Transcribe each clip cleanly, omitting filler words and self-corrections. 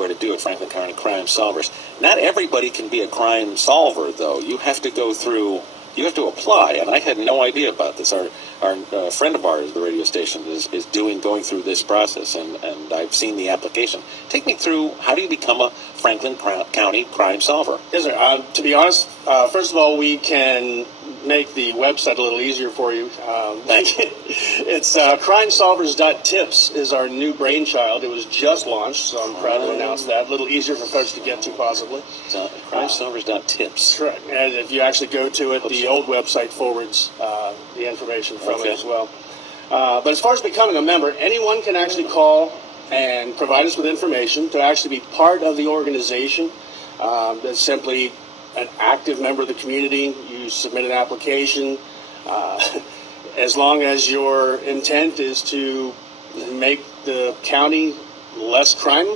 to do at Franklin County Crime Solvers. Not everybody can be a crime solver, though. You have to go through, you have to apply, and I had no idea about this. Our friend of ours, the radio station, is going through this process, and I've seen the application. Take me through, how do you become a Franklin County crime solver? Yes, sir. To be honest, first of all, we can make the website a little easier for you. Thank you. It's crimesolvers.tips is our new brainchild. It was just launched, so I'm proud to announce that. A little easier for folks to get to, possibly. So, crimesolvers.tips. Correct. And if you actually go to it, the old website forwards the information from it as well. But as far as becoming a member, anyone can actually call and provide us with information to actually be part of the organization. That's simply an active member of the community. You submit an application. As long as your intent is to make the county less crime,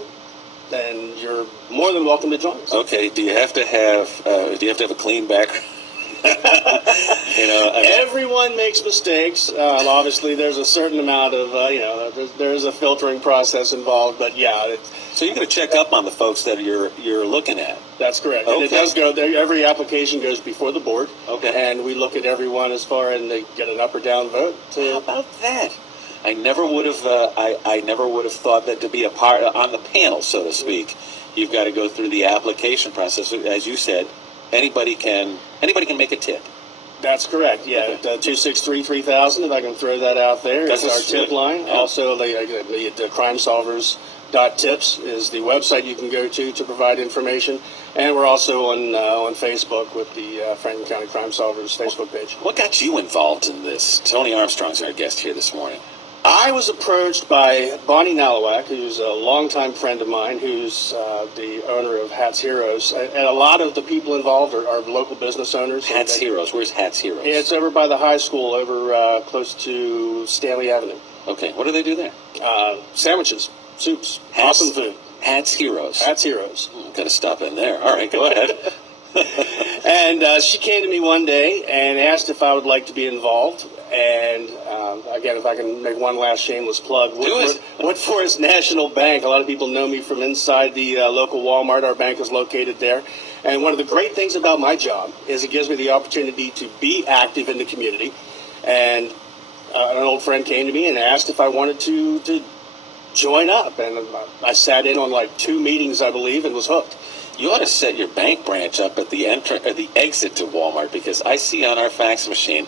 then you're more than welcome to join us. Okay. Do you have to have a clean background? Everyone makes mistakes. Obviously, there's a certain amount of there's a filtering process involved. But yeah, so you're going to check up on the folks that you're looking at. That's correct. Okay. And it does go there. Every application goes before the board. Okay. And we look at everyone as far and they get an up or down vote. How about that? I never would have. I never would have thought that to be a part on the panel, so to speak. You've got to go through the application process, as you said. Anybody can make a tip. That's correct. Yeah, 263-3000. If I can throw that out there, it's our tip line. Yeah. Also, the crimesolvers.tips is the website you can go to provide information, and we're also on Facebook with the Franklin County Crime Solvers Facebook page. What got you involved in this? Tony Armstrong's our guest here this morning. I was approached by Bonnie Nalowak, who's a longtime friend of mine, who's the owner of Hats Heroes. And a lot of the people involved are local business owners. Hats Heroes? Where's Hats Heroes? It's over by the high school, over close to Stanley Avenue. Okay, what do they do there? Sandwiches, soups, awesome food. Hats Heroes? Hats Heroes. Got to stop in there. All right, go ahead. And she came to me one day and asked if I would like to be involved. And again, if I can make one last shameless plug, Wood Forest National Bank. A lot of people know me from inside the local Walmart. Our bank is located there. And one of the great things about my job is it gives me the opportunity to be active in the community. And an old friend came to me and asked if I wanted to join up. And I sat in on like 2 meetings, I believe, and was hooked. You ought to set your bank branch up at the exit to Walmart, because I see on our fax machine,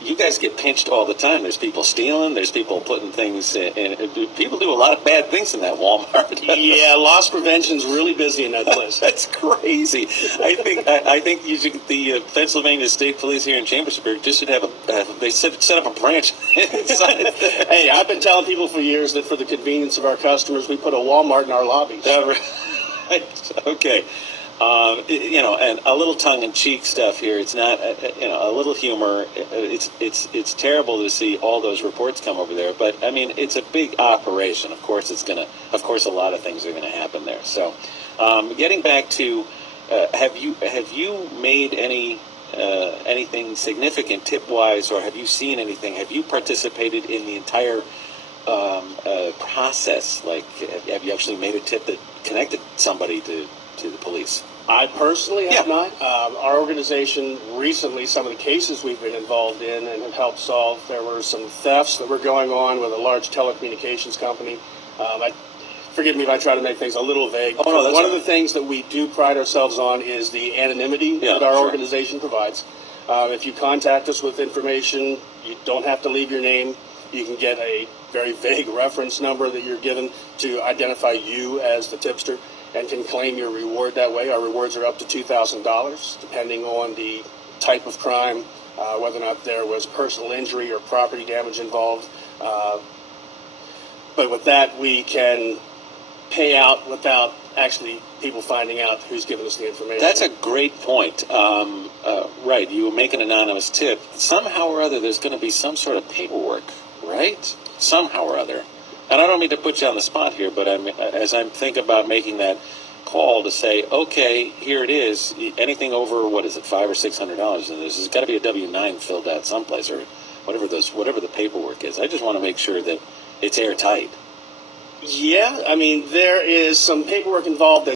you guys get pinched all the time. There's people stealing. There's people putting things in. People do a lot of bad things in that Walmart. Yeah, loss prevention's really busy in that place. That's crazy. I think the Pennsylvania State Police here in Chambersburg just should have set up a branch inside. Hey, I've been telling people for years that for the convenience of our customers, we put a Walmart in our lobbies. Okay. And a little tongue-in-cheek stuff here. It's not, a little humor. It's terrible to see all those reports come over there. But I mean, it's a big operation. Of course, a lot of things are gonna happen there. So, getting back to, have you made anything significant tip-wise, or have you seen anything? Have you participated in the entire process? Like, have you actually made a tip that connected somebody to the police? I personally have not. Our organization recently, some of the cases we've been involved in and have helped solve, there were some thefts that were going on with a large telecommunications company. Forgive me if I try to make things a little vague. Oh, no, one of the things that we do pride ourselves on is the anonymity that our organization provides. If you contact us with information, you don't have to leave your name. You can get a very vague reference number that you're given to identify you as the tipster, and can claim your reward that way. Our rewards are up to $2,000, depending on the type of crime, whether or not there was personal injury or property damage involved. But with that, we can pay out without actually people finding out who's given us the information. That's a great point. Right, you make an anonymous tip. Somehow or other, there's going to be some sort of paperwork, right? Somehow or other. And I don't mean to put you on the spot here, but as I'm thinking about making that call to say, okay, here it is, anything over, what is it, $500 or $600, and there's got to be a W-9 filled out someplace, or whatever the paperwork is. I just want to make sure that it's airtight. Yeah, I mean, there is some paperwork involved that